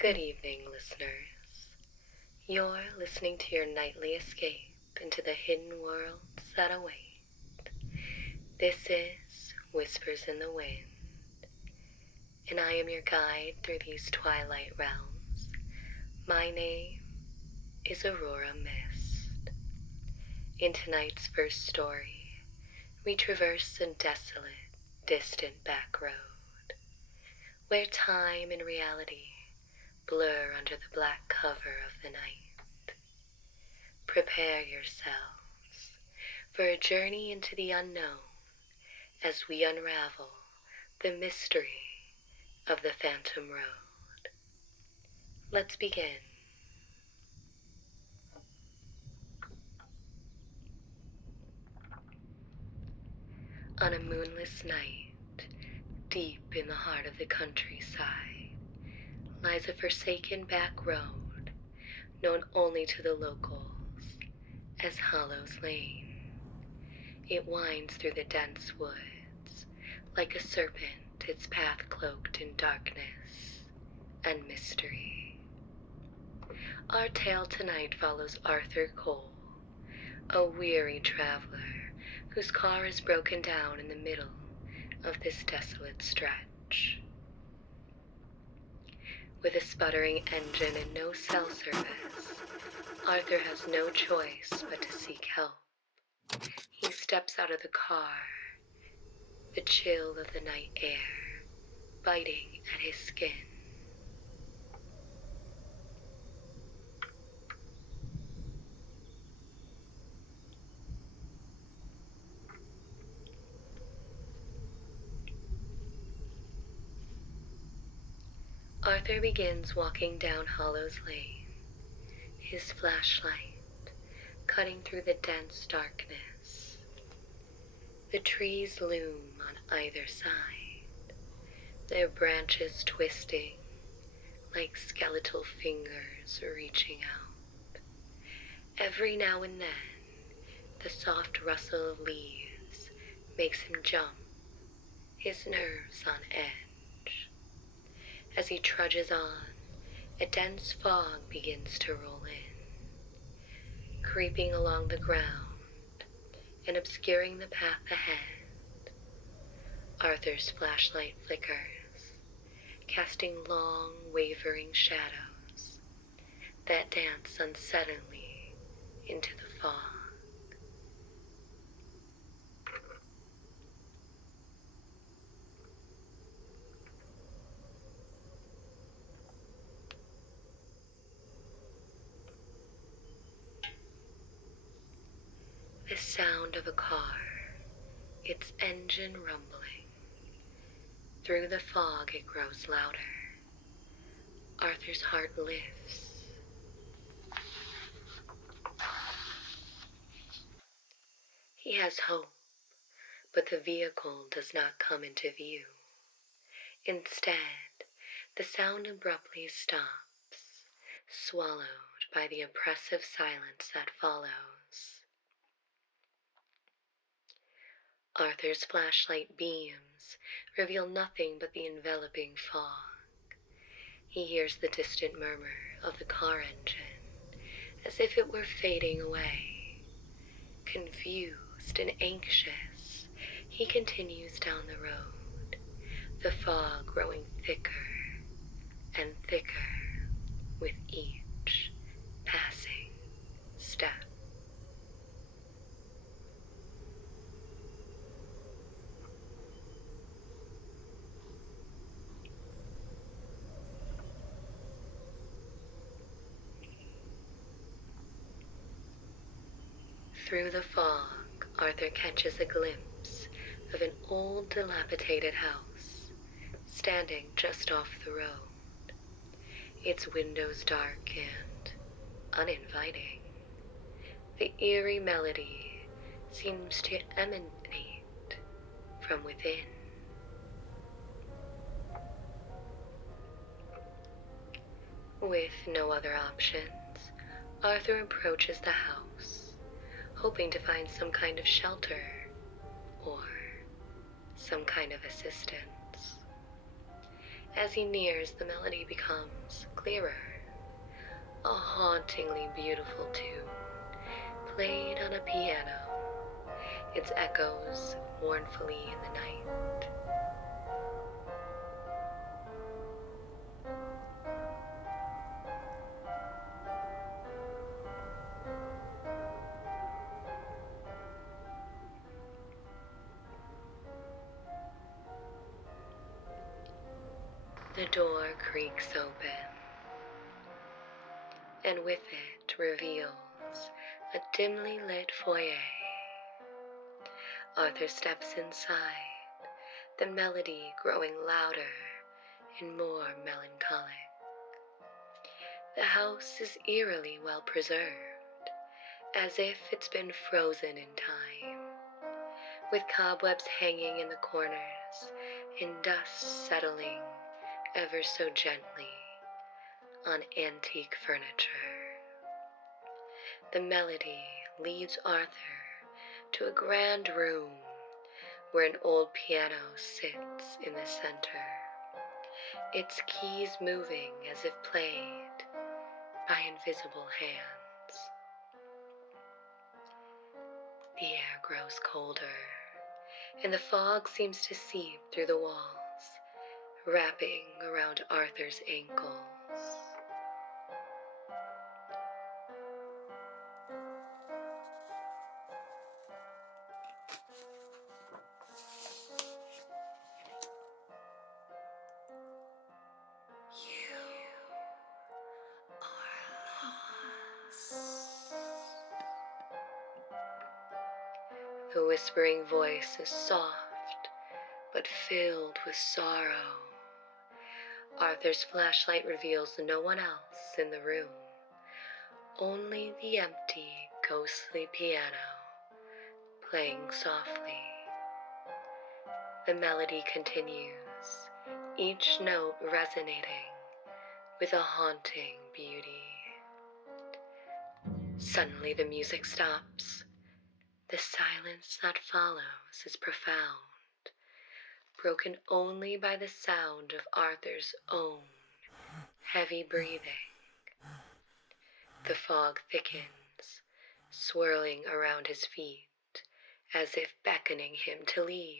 Good evening, listeners. You're listening to your nightly escape into the hidden worlds that await. This is Whispers in the Wind, and I am your guide through these twilight realms. My name is Aurora Mist. In tonight's first story, we traverse a desolate, distant back road, where time and reality blur under the black cover of the night. Prepare yourselves for a journey into the unknown as we unravel the mystery of the Phantom Road. Let's begin. On a moonless night, deep in the heart of the countryside, lies a forsaken back road known only to the locals as Hollow's Lane. It winds through the dense woods like a serpent, its path cloaked in darkness and mystery. Our tale tonight follows Arthur Cole, a weary traveler whose car is broken down in the middle of this desolate stretch. With a sputtering engine and no cell service, Arthur has no choice but to seek help. He steps out of the car, the chill of the night air biting at his skin. Arthur begins walking down Hollow's Lane, his flashlight cutting through the dense darkness. The trees loom on either side, their branches twisting like skeletal fingers reaching out. Every now and then, the soft rustle of leaves makes him jump, his nerves on edge. As he trudges on, a dense fog begins to roll in, creeping along the ground and obscuring the path ahead. Arthur's flashlight flickers, casting long, wavering shadows that dance unsettlingly into the fog. The sound of a car, its engine rumbling. Through the fog it grows louder. Arthur's heart lifts. He has hope, but the vehicle does not come into view. Instead, the sound abruptly stops, swallowed by the oppressive silence that follows. Arthur's flashlight beams reveal nothing but the enveloping fog. He hears the distant murmur of the car engine, as if it were fading away. Confused and anxious, he continues down the road, the fog growing thicker and thicker with each passing step. Through the fog, Arthur catches a glimpse of an old, dilapidated house, standing just off the road, its windows dark and uninviting. The eerie melody seems to emanate from within. With no other options, Arthur approaches the house, hoping to find some kind of shelter or some kind of assistance. As he nears, the melody becomes clearer, a hauntingly beautiful tune, played on a piano, its echoes mournfully in the night. The door creaks open, and with it reveals a dimly lit foyer. Arthur steps inside, the melody growing louder and more melancholic. The house is eerily well preserved, as if it's been frozen in time, with cobwebs hanging in the corners and dust settling ever so gently on antique furniture. The melody leads Arthur to a grand room where an old piano sits in the center, its keys moving as if played by invisible hands. The air grows colder, and the fog seems to seep through the walls, wrapping around Arthur's ankles. You are lost. The whispering voice is soft, but filled with sorrow. Arthur's flashlight reveals no one else in the room, only the empty, ghostly piano, playing softly. The melody continues, each note resonating with a haunting beauty. Suddenly the music stops. The silence that follows is profound, broken only by the sound of Arthur's own heavy breathing. The fog thickens, swirling around his feet, as if beckoning him to leave.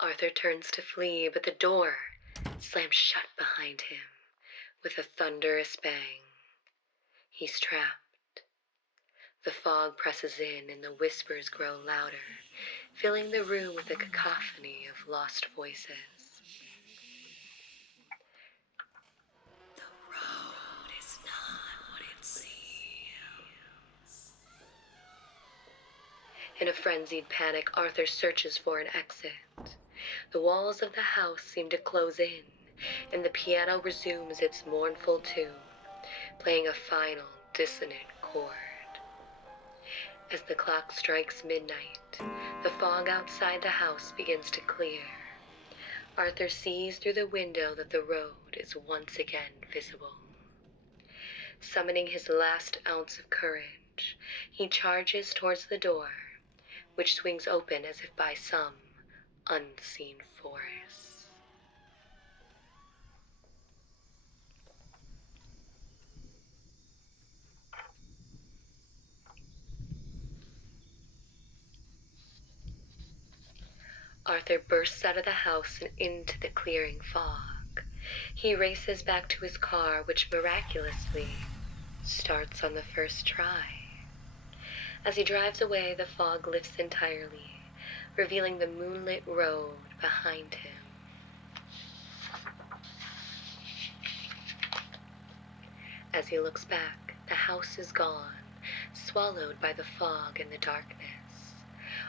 Arthur turns to flee, but the door slams shut behind him with a thunderous bang. He's trapped. The fog presses in and the whispers grow louder, filling the room with a cacophony of lost voices. The road is not what it seems. In a frenzied panic, Arthur searches for an exit. The walls of the house seem to close in, and the piano resumes its mournful tune, playing a final, dissonant chord. As the clock strikes midnight, the fog outside the house begins to clear. Arthur sees through the window that the road is once again visible. Summoning his last ounce of courage, he charges towards the door, which swings open as if by some unseen force. Arthur bursts out of the house and into the clearing fog. He races back to his car, which miraculously starts on the first try. As he drives away, the fog lifts entirely, revealing the moonlit road behind him. As he looks back, the house is gone, swallowed by the fog and the darkness.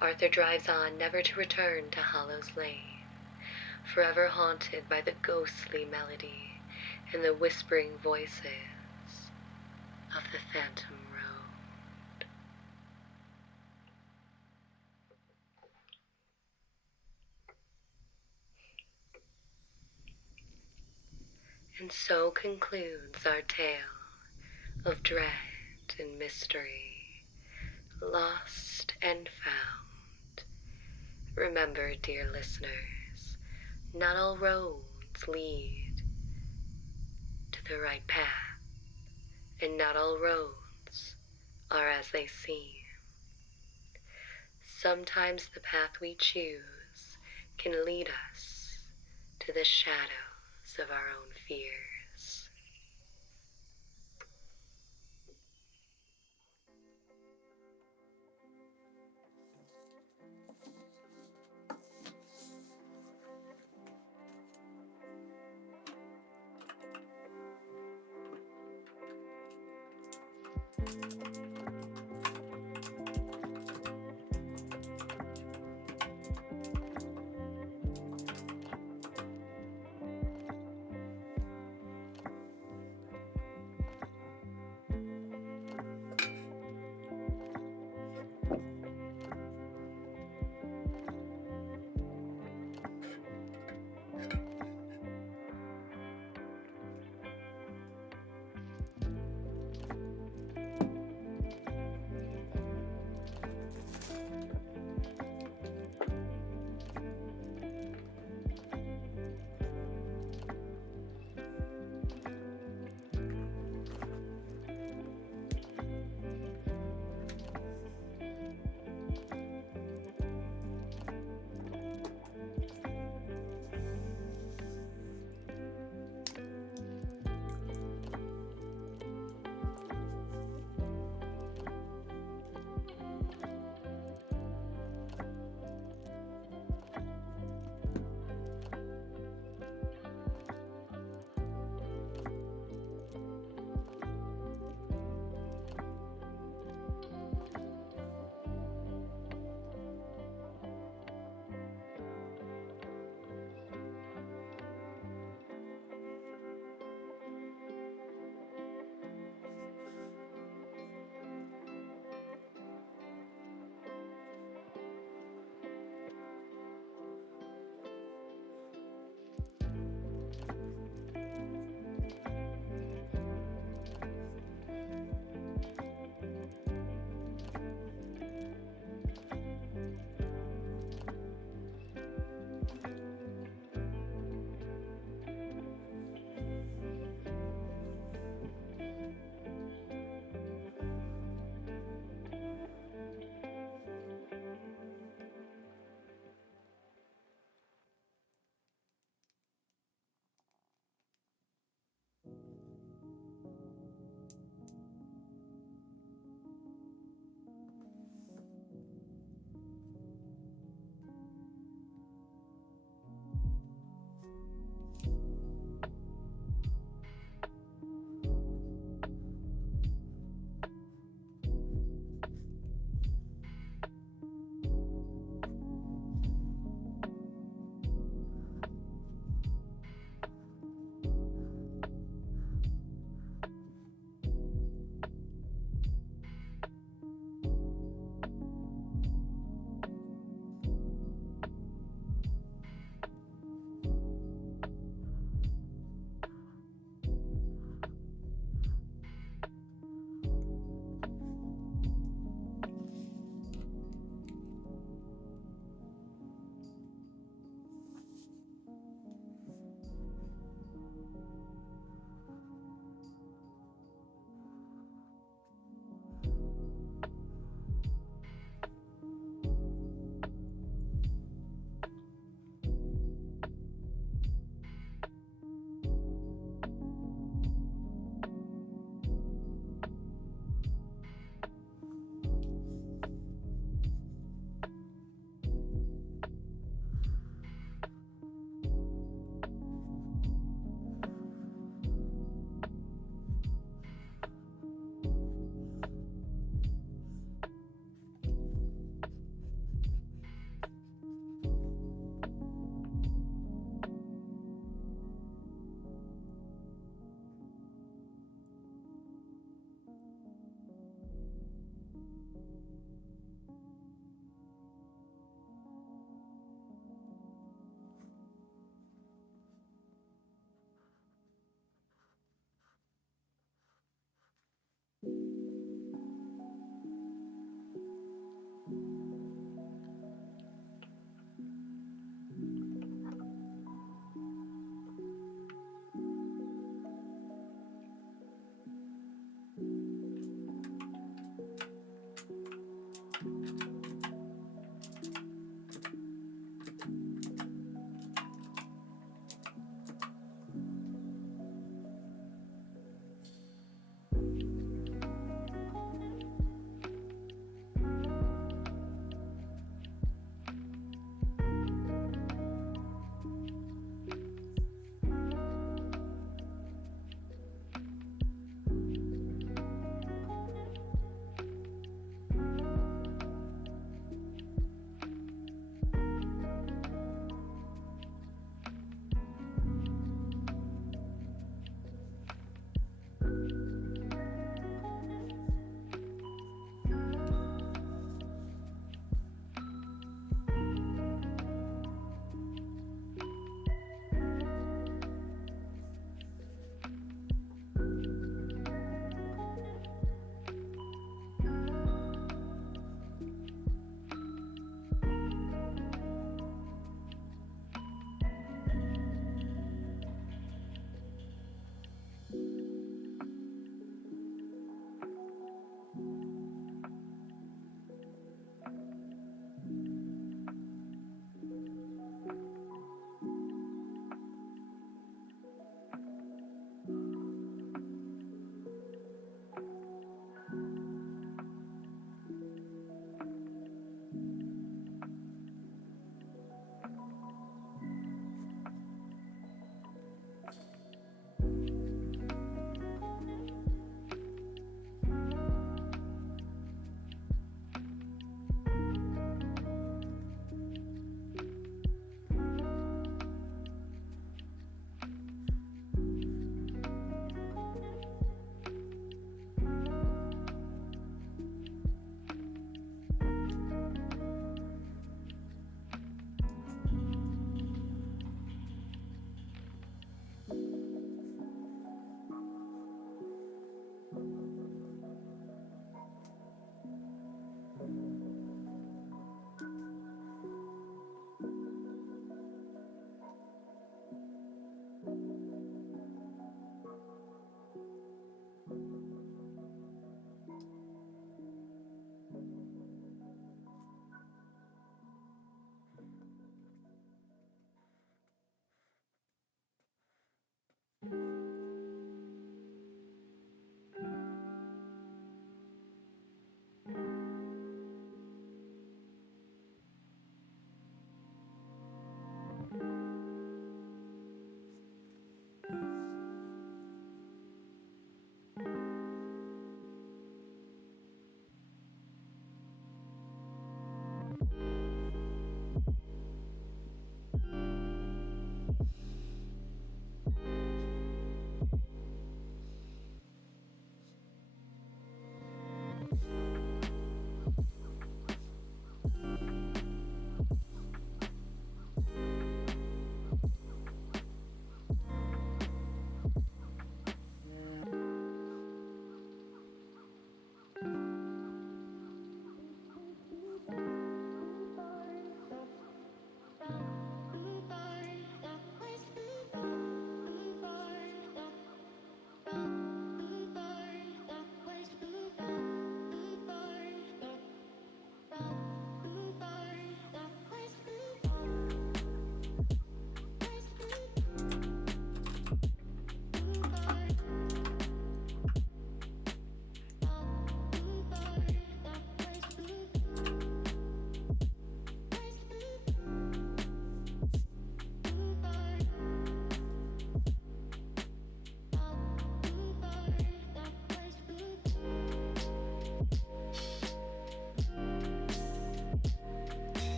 Arthur drives on, never to return to Hollow's Lane, forever haunted by the ghostly melody and the whispering voices of the Phantom Road. And so concludes our tale of dread and mystery, lost and found. Remember, dear listeners, not all roads lead to the right path, and not all roads are as they seem. Sometimes the path we choose can lead us to the shadows of our own fears.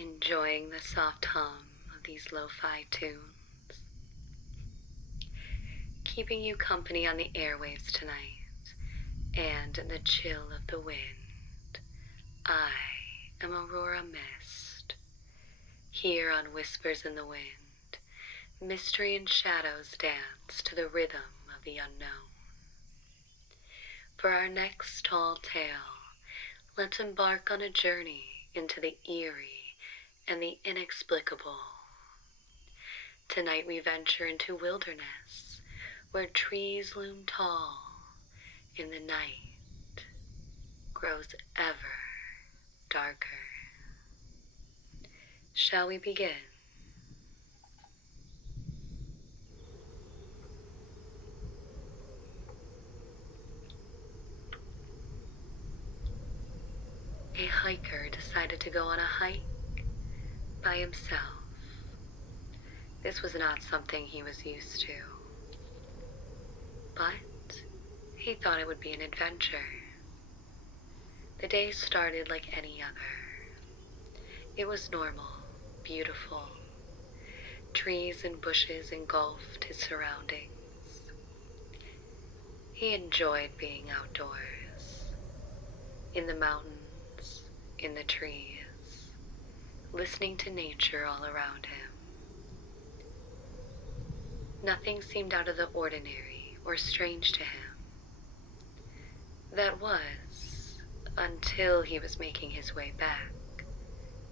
enjoying the soft hum of these lo-fi tunes, keeping you company on the airwaves tonight and in the chill of the wind. I am Aurora Mist, here on Whispers in the Wind. Mystery and shadows dance to the rhythm of the unknown. For our next tall tale, let's embark on a journey into the eerie and the inexplicable. Tonight we venture into wilderness, where trees loom tall, and the night grows ever darker. Shall we begin? A hiker decided to go on a hike by himself. This was not something he was used to, but he thought it would be an adventure. The day started like any other. It was normal, beautiful. Trees and bushes engulfed his surroundings. He enjoyed being outdoors, in the mountains, in the trees, listening to nature all around him. Nothing seemed out of the ordinary or strange to him. That was until he was making his way back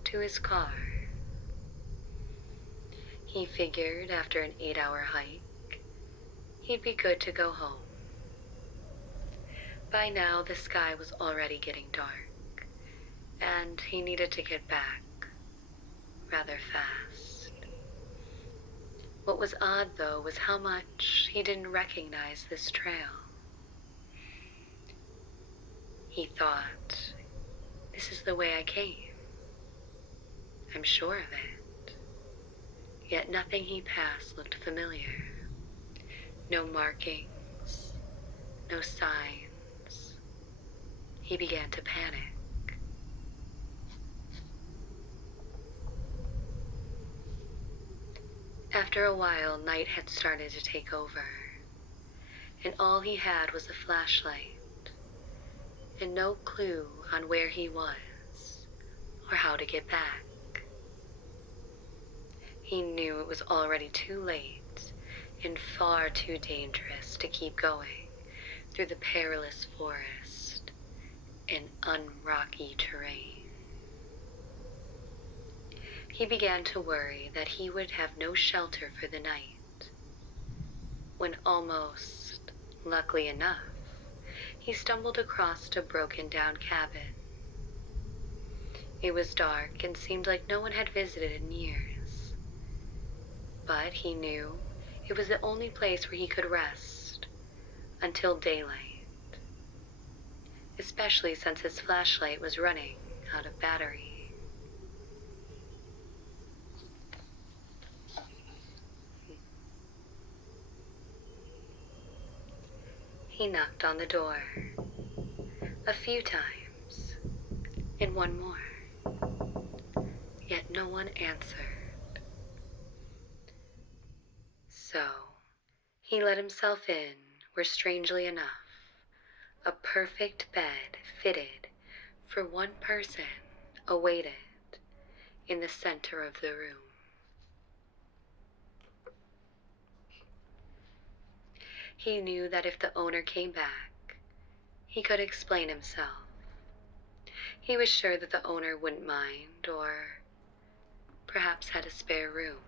to his car. He figured after an 8-hour hike, he'd be good to go home. By now, the sky was already getting dark, and he needed to get back rather fast. What was odd, though, was how much he didn't recognize this trail. He thought, this is the way I came. I'm sure of it. Yet nothing he passed looked familiar. No markings, no signs. He began to panic. After a while, night had started to take over, and all he had was a flashlight, and no clue on where he was or how to get back. He knew it was already too late and far too dangerous to keep going through the perilous forest and unrocky terrain. He began to worry that he would have no shelter for the night, when almost, luckily enough, he stumbled across a broken-down cabin. It was dark and seemed like no one had visited in years, but he knew it was the only place where he could rest until daylight, especially since his flashlight was running out of battery. He knocked on the door a few times, and one more, yet no one answered. So he let himself in where, strangely enough, a perfect bed fitted for one person awaited in the center of the room. He knew that if the owner came back, he could explain himself. He was sure that the owner wouldn't mind, or perhaps had a spare room.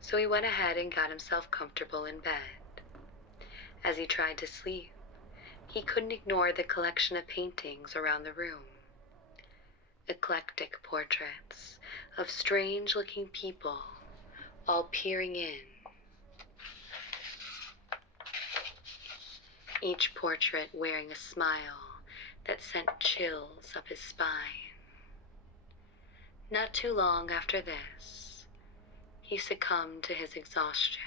So he went ahead and got himself comfortable in bed. As he tried to sleep, he couldn't ignore the collection of paintings around the room. Eclectic portraits of strange-looking people, all peering in. Each portrait wearing a smile that sent chills up his spine. Not too long after this, he succumbed to his exhaustion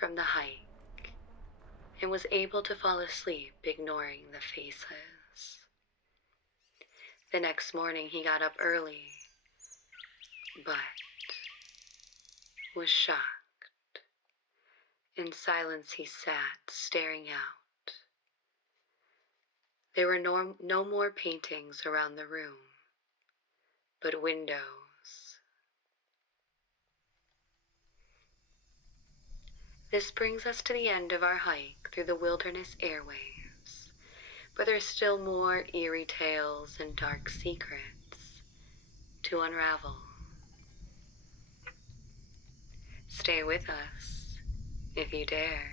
from the hike and was able to fall asleep ignoring the faces. The next morning he got up early, but was shocked. In silence he sat, staring out. There were no more paintings around the room, but windows. This brings us to the end of our hike through the wilderness airwaves, but there's still more eerie tales and dark secrets to unravel. Stay with us, if you dare.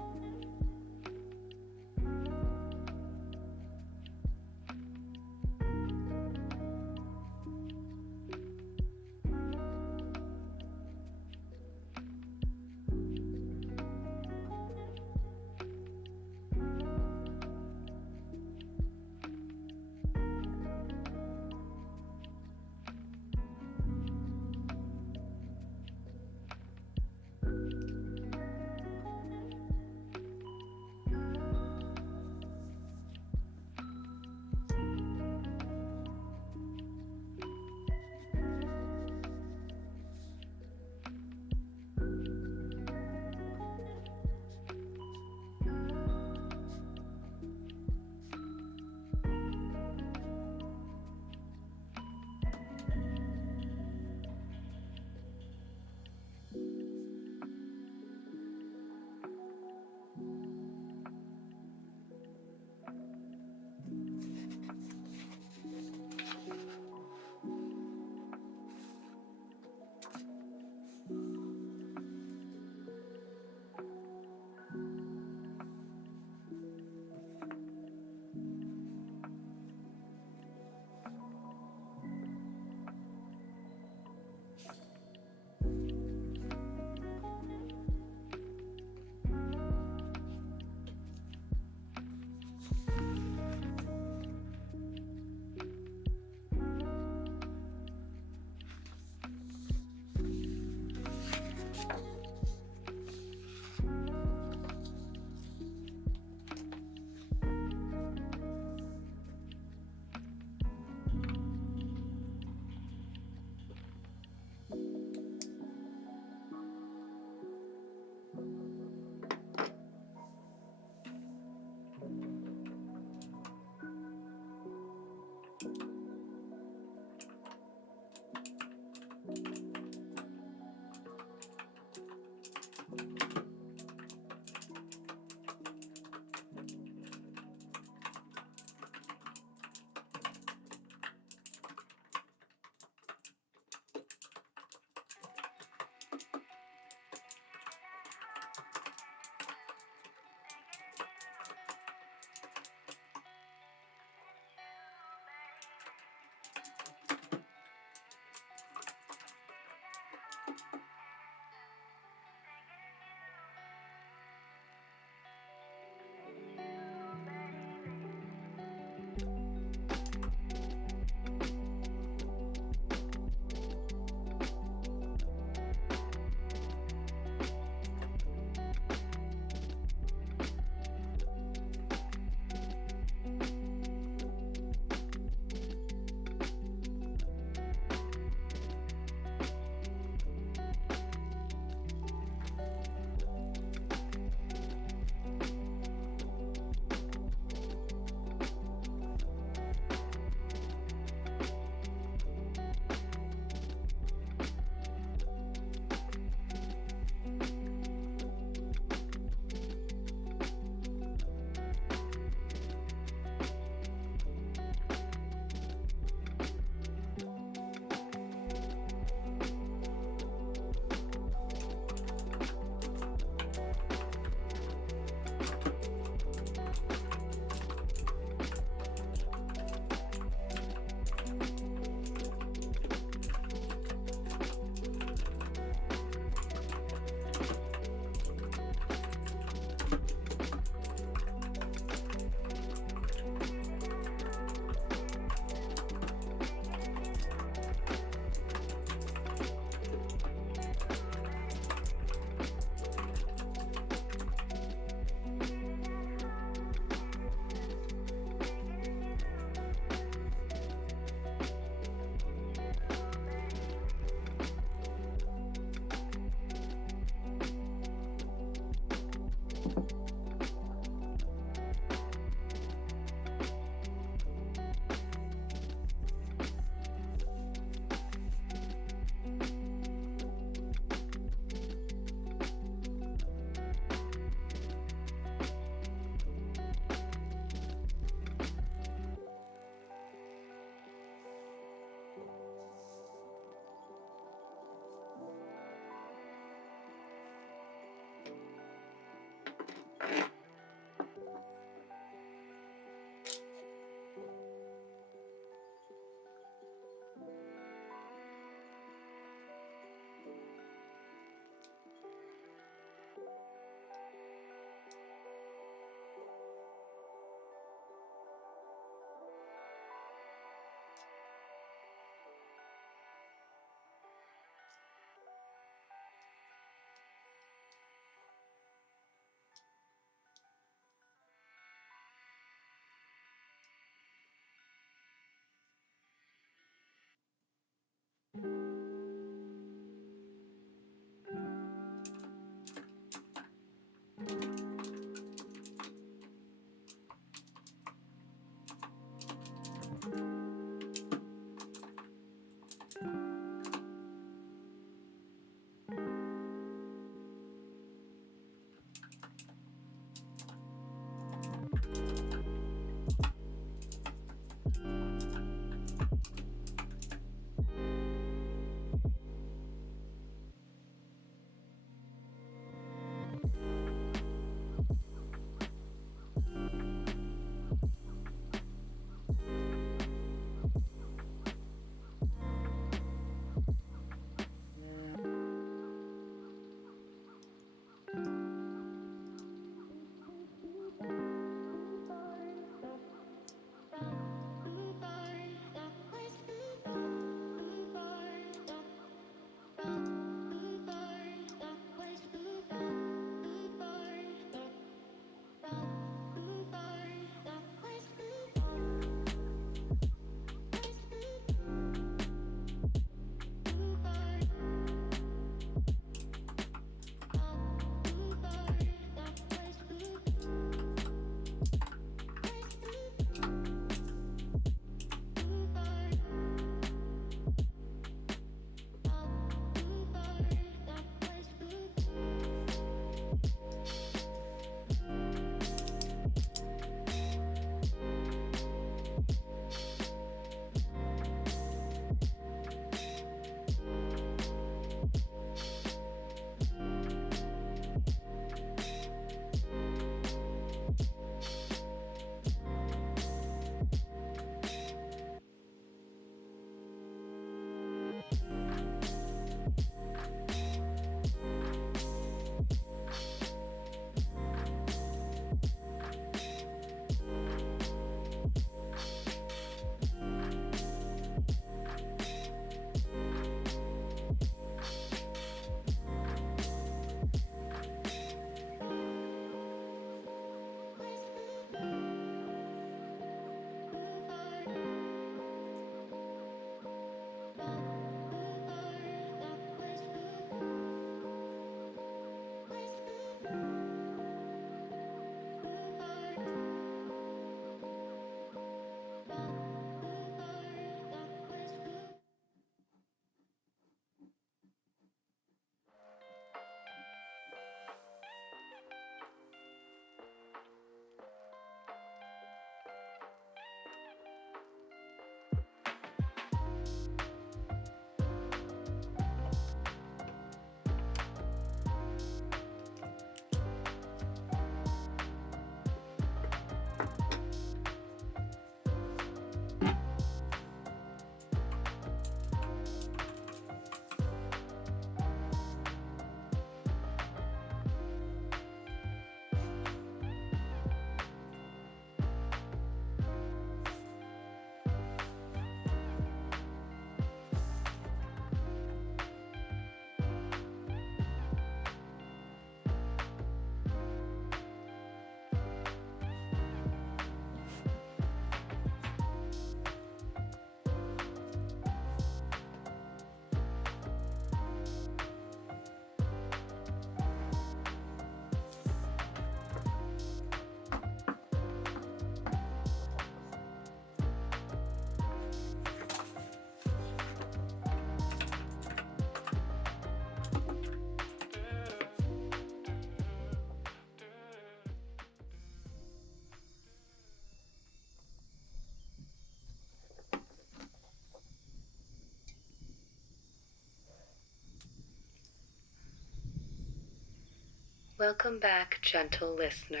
Welcome back, gentle listeners.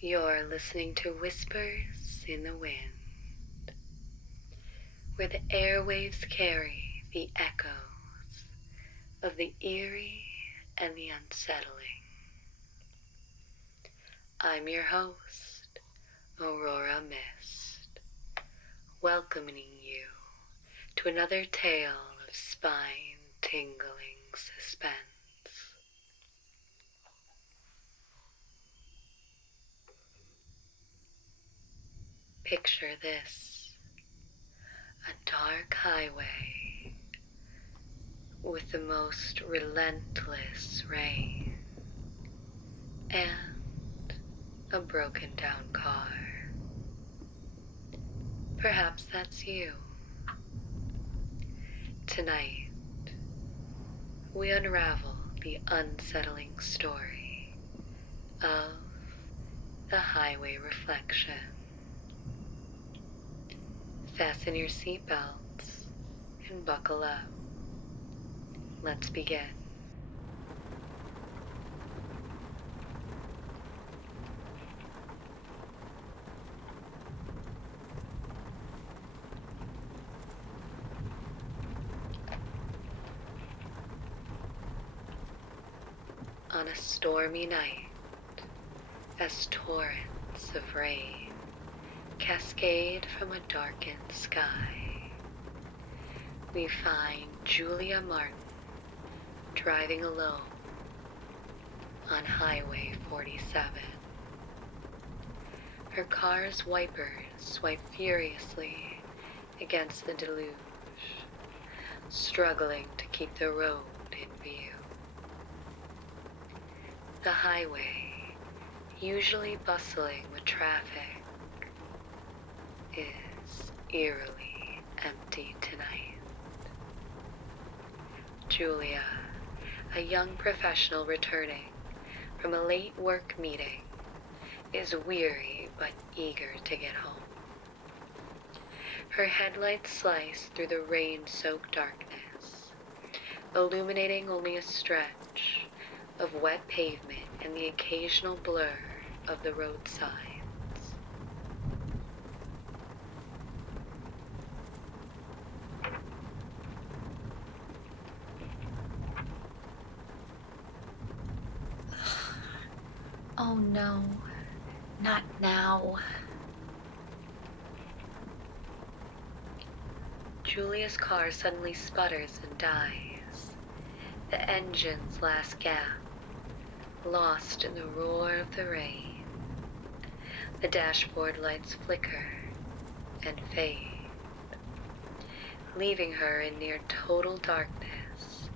You're listening to Whispers in the Wind, where the airwaves carry the echoes of the eerie and the unsettling. I'm your host, Aurora Mist, welcoming you to another tale of spine-tingling suspense. Picture this: a dark highway with the most relentless rain and a broken down car. Perhaps that's you. Tonight, we unravel the unsettling story of the highway reflection. Fasten your seatbelts and buckle up. Let's begin. On a stormy night, as torrents of rain cascade from a darkened sky, we find Julia Martin driving alone on Highway 47. Her car's wipers swipe furiously against the deluge, struggling to keep the road in view. The highway, usually bustling with traffic, is eerily empty tonight. Julia, a young professional returning from a late work meeting, is weary but eager to get home. Her headlights slice through the rain-soaked darkness, illuminating only a stretch of wet pavement and the occasional blur of the road signs. Oh no, not now. Julia's car suddenly sputters and dies, the engine's last gap lost in the roar of the rain. The dashboard lights flicker and fade, leaving her in near total darkness,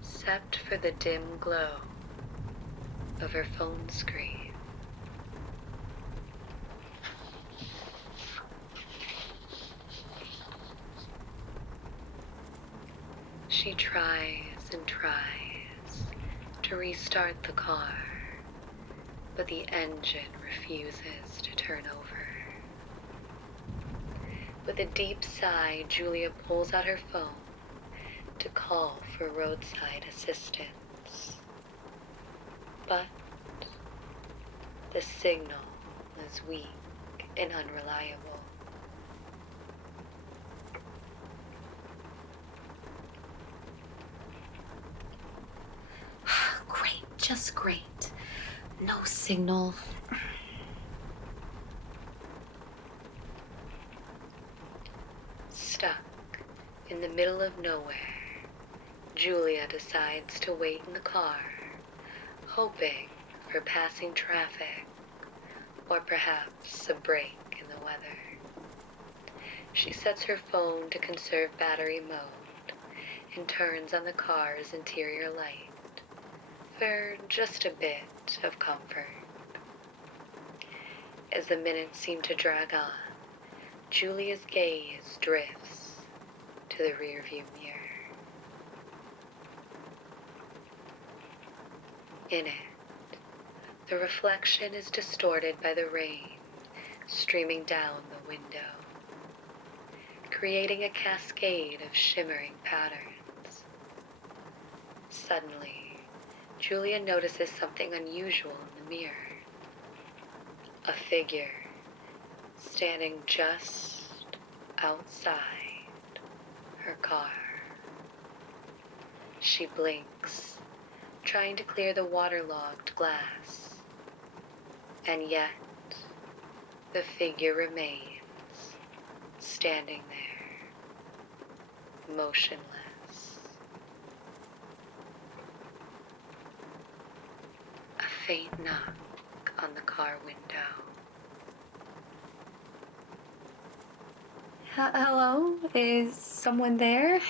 except for the dim glow of her phone screen. She tries and tries to restart the car, but the engine refuses to turn over. With a deep sigh, Julia pulls out her phone to call for roadside assistance. But the signal is weak and unreliable. Great, just great. No signal. Stuck in the middle of nowhere, Julia decides to wait in the car, hoping for passing traffic or perhaps a break in the weather. She sets her phone to conserve battery mode and turns on the car's interior light for just a bit of comfort. As the minutes seem to drag on, Julia's gaze drifts to the rearview mirror. In it, the reflection is distorted by the rain streaming down the window, creating a cascade of shimmering patterns. Suddenly, Julia notices something unusual in the mirror. A figure standing just outside her car. She blinks, trying to clear the waterlogged glass, and yet the figure remains standing there, motionless. A faint knock on the car window. Hello? Is someone there?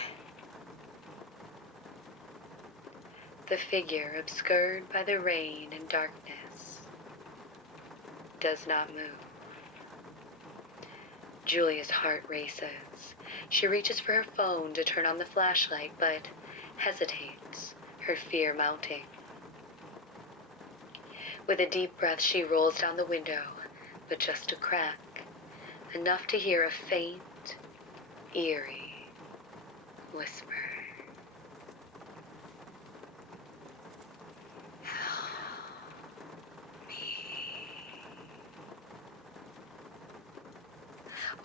The figure, obscured by the rain and darkness, does not move. Julia's heart races. She reaches for her phone to turn on the flashlight, but hesitates, her fear mounting. With a deep breath, she rolls down the window, but just a crack, enough to hear a faint, eerie whisper.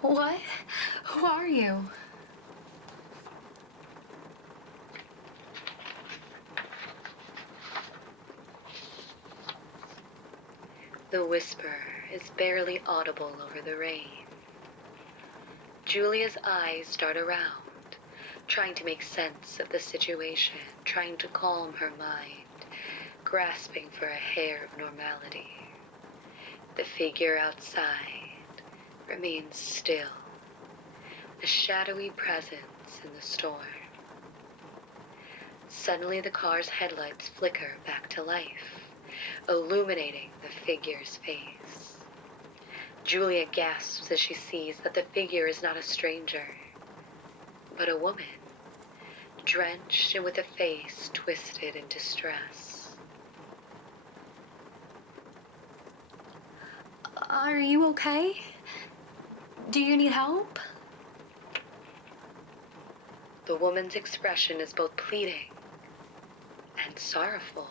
What? Who are you? The whisper is barely audible over the rain. Julia's eyes dart around, trying to make sense of the situation, trying to calm her mind, grasping for a hair of normality. The figure outside remains still, a shadowy presence in the storm. Suddenly the car's headlights flicker back to life, illuminating the figure's face. Julia gasps as she sees that the figure is not a stranger, but a woman, drenched and with a face twisted in distress. Are you okay? Do you need help? The woman's expression is both pleading and sorrowful.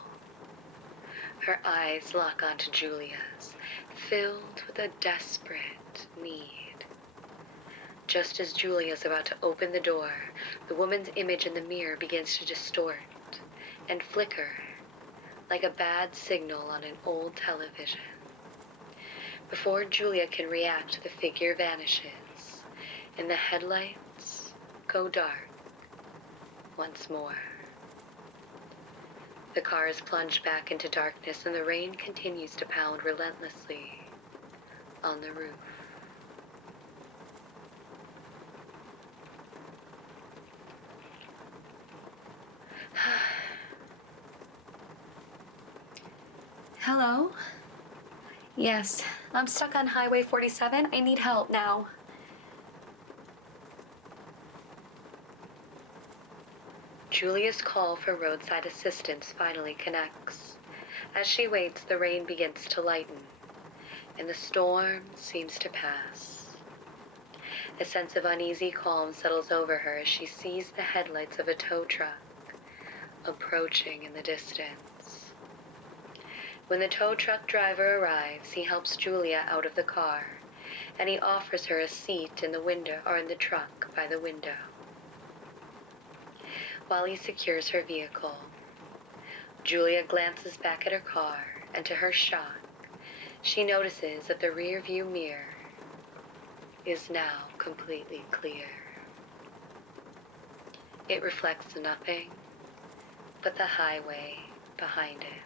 Her eyes lock onto Julia's, filled with a desperate need. Just as Julia's about to open the door, the woman's image in the mirror begins to distort and flicker like a bad signal on an old television. Before Julia can react, the figure vanishes, and the headlights go dark once more. The car is plunged back into darkness, and the rain continues to pound relentlessly on the roof. Hello? Yes, I'm stuck on Highway 47. I need help now. Julia's call for roadside assistance finally connects. As she waits, the rain begins to lighten, and the storm seems to pass. A sense of uneasy calm settles over her as she sees the headlights of a tow truck approaching in the distance. When the tow truck driver arrives, he helps Julia out of the car, and he offers her a seat in the window or in the truck by the window. While he secures her vehicle, Julia glances back at her car, and to her shock, she notices that the rear view mirror is now completely clear. It reflects nothing but the highway behind it.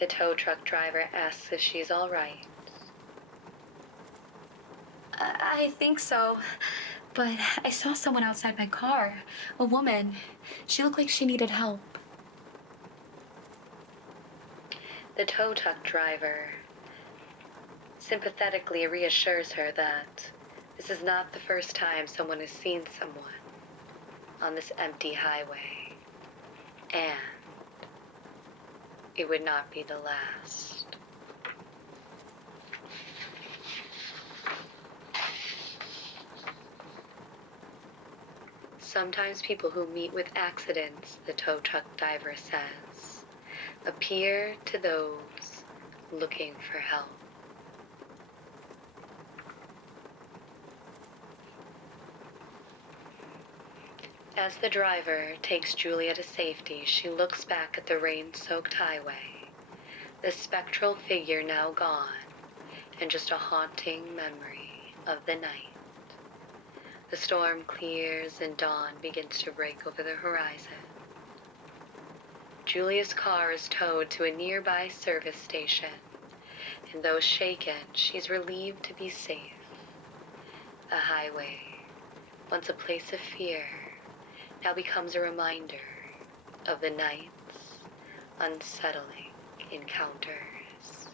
The tow truck driver asks if she's all right. I think so, but I saw someone outside my car. A woman. She looked like she needed help. The tow truck driver sympathetically reassures her that this is not the first time someone has seen someone on this empty highway, and it would not be the last. Sometimes people who meet with accidents, the tow truck diver says, appear to those looking for help. As the driver takes Julia to safety, she looks back at the rain-soaked highway, the spectral figure now gone, and just a haunting memory of the night. The storm clears and dawn begins to break over the horizon. Julia's car is towed to a nearby service station, and though shaken, she's relieved to be safe. The highway, once a place of fear, now becomes a reminder of the night's unsettling encounters.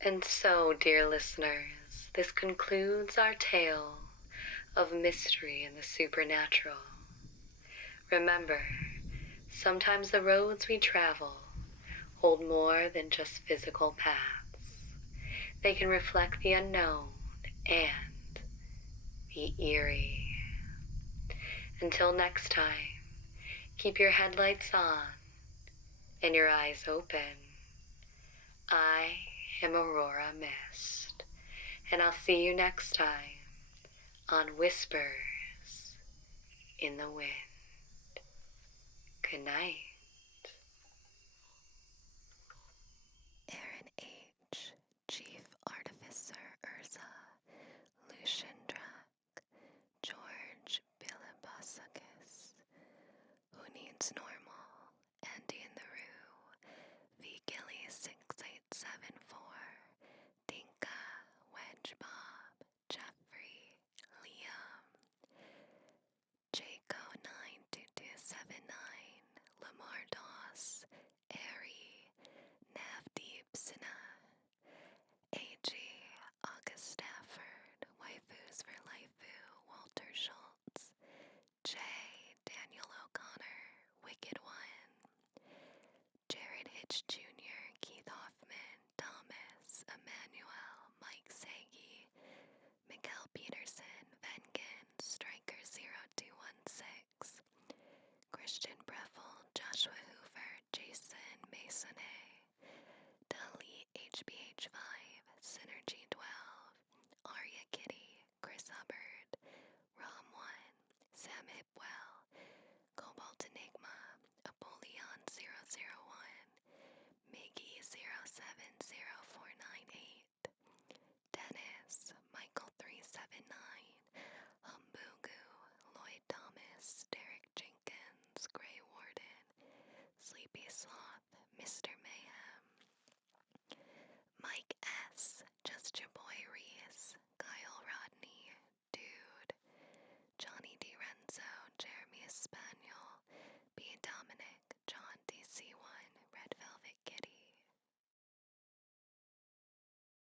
And so, dear listeners, this concludes our tale of mystery and the supernatural. Remember, sometimes the roads we travel hold more than just physical paths. They can reflect the unknown and the eerie. Until next time, keep your headlights on and your eyes open. I am Aurora Mist, and I'll see you next time on Whispers in the Wind. Good night.